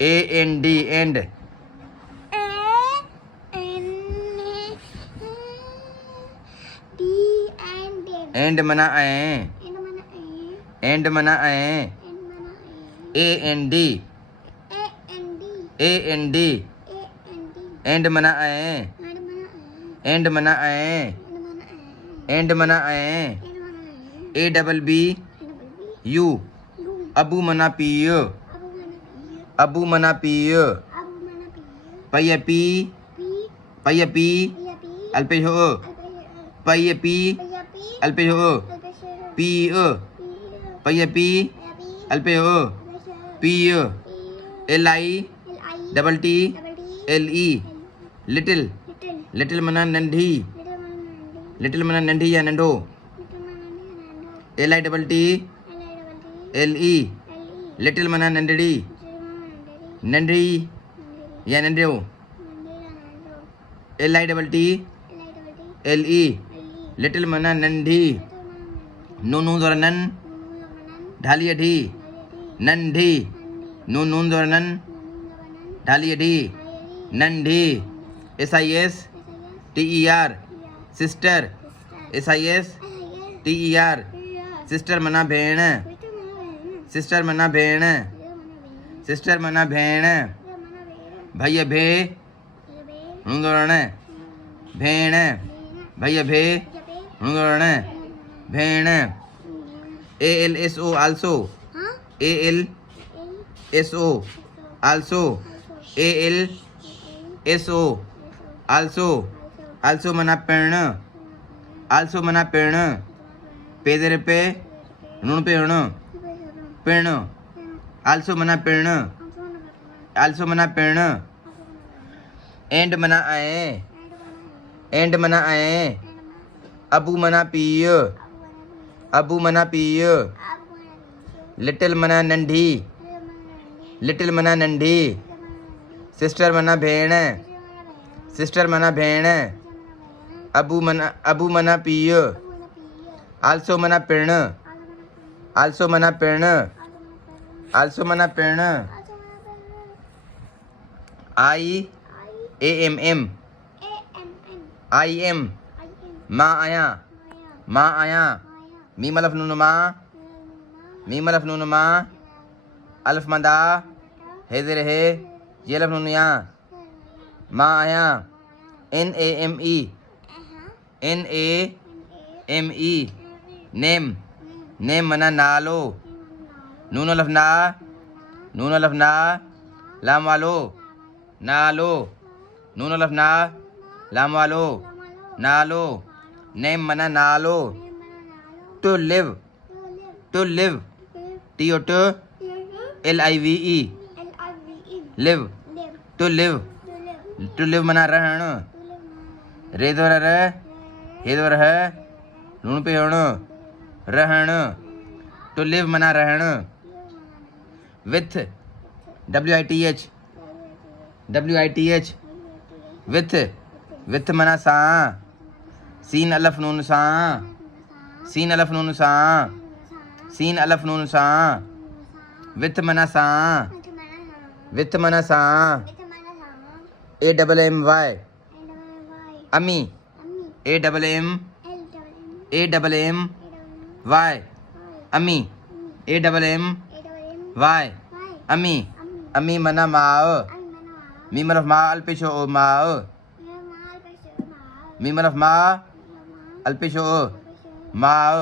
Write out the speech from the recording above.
AND and and mana आए and mana आए AND AND and mana आए and mana आए and mana आए ABB U अबू मना पियो अबू मना पियो पी अल्पेश हो पी अल्पेश हो पियो पी अल्पेश हो पियो LITTLE लिटिल लिटिल मना नंढी लिटिल मना नंढी या नंढो LITTLE लिटिल मना नंढड़ी नंढड़ी या नंढो LITTLE लिटिल मना नंढी नून द्वारा नन ढाली अढी नंढी नून द्वारा नन ढाली अढी नंढी SISTER सिस्टर SISTER सिस्टर मना भेण सिस्टर मना भेण सिस्टर मना भेण भैया भे हुंदोरण भेण भैया भे हुंदोरण भेण ALSO also ALSO also ALSO also मना पेण also मना पेण पेदर पे नुण पे हण पेण also मना पेण also मना पेण एंड मना आए एंड मना आए अबू मना पियो अबू मना पियो लिटिल मना नंढी लिटिल मना नंढी सिस्टर मना भेण सिस्टर मना भेण अबू मना पियो also मना पिण also मना पिण also मना पिण IAMM माँ आया मीम अलफ नून माँ अल्फ मदा हेजर है ये अलफ नून या माँ आया NAME नेम मना नालो नून अलफ ना लाम वालो नालो नून अलफ ना लाम वालो नालो नेम मना नालो to live TO LIVE live to live मना रहन रे द्वारा रह हे द्वारा है नून पे होण रहन टू लिव मना रहन विथ WITH विथ मना सा सीन अलफ नून सा विथ मना सा AMMY अमी AMMY अमी AMMY अमी मना माओ मीम अलफ मा अल्पेश ओ माओ मीम अलफ मा अल्पेश ओ माओ